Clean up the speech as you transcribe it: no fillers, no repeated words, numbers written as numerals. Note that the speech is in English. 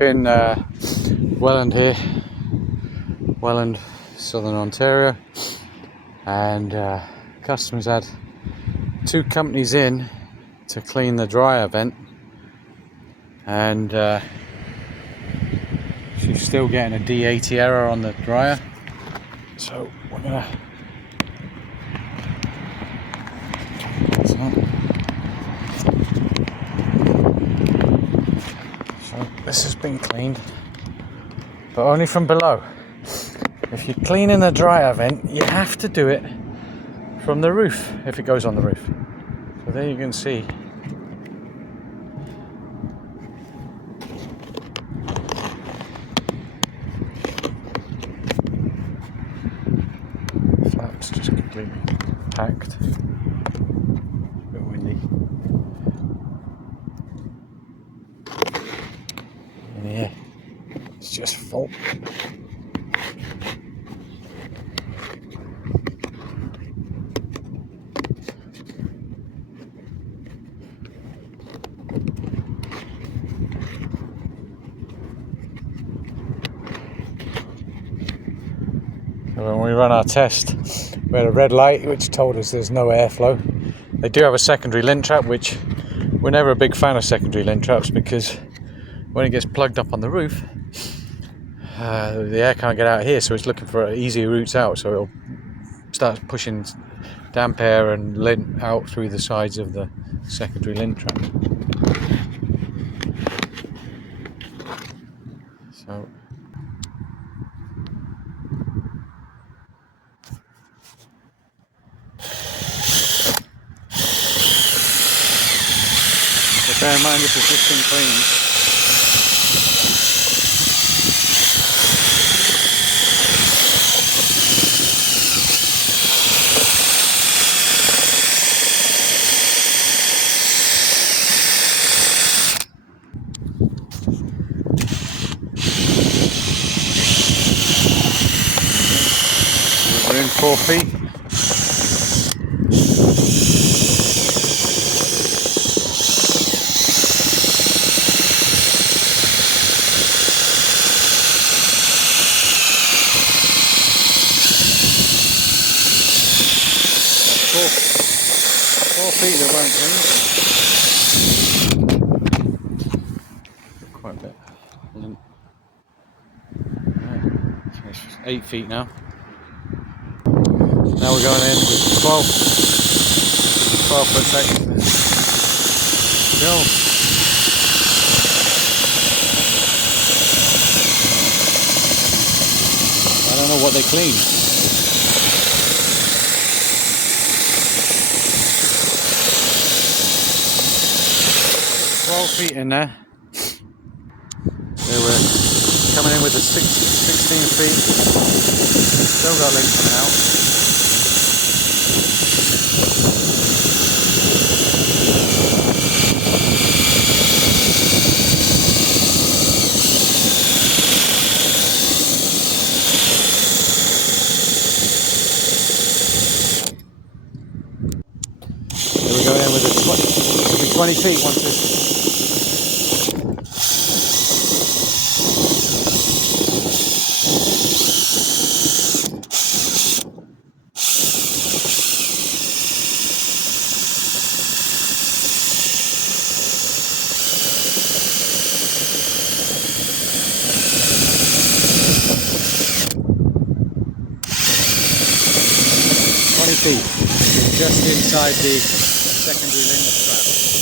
In Welland here, Welland, Southern Ontario, and customers had two companies in to clean the dryer vent, and she's still getting a D80 error on the dryer, so we're gonna. So this has been cleaned, but only from below. If you're cleaning the dryer vent, you have to do it from the roof if it goes on the roof. So there you can see the flaps just completely packed. A bit windy. And here it's just full. When we run our test, we had a red light which told us there's no airflow. They do have a secondary lint trap, which we're never a big fan of secondary lint traps, because when it gets plugged up on the roof, the air can't get out here, so it's looking for easier routes out, so it'll start pushing damp air and lint out through the sides of the secondary lint trap. So bear in mind, this has just been cleaned. 4 feet. Four feet that won't clean. Quite a bit. It's 8 feet now. Now we're going in with 12 foot section. Go. I don't know what they clean. Feet in there. They were coming in with a 16 feet. Still got lint coming out. Here we go in with a 20 feet once this. Feet, just inside the secondary lint trap.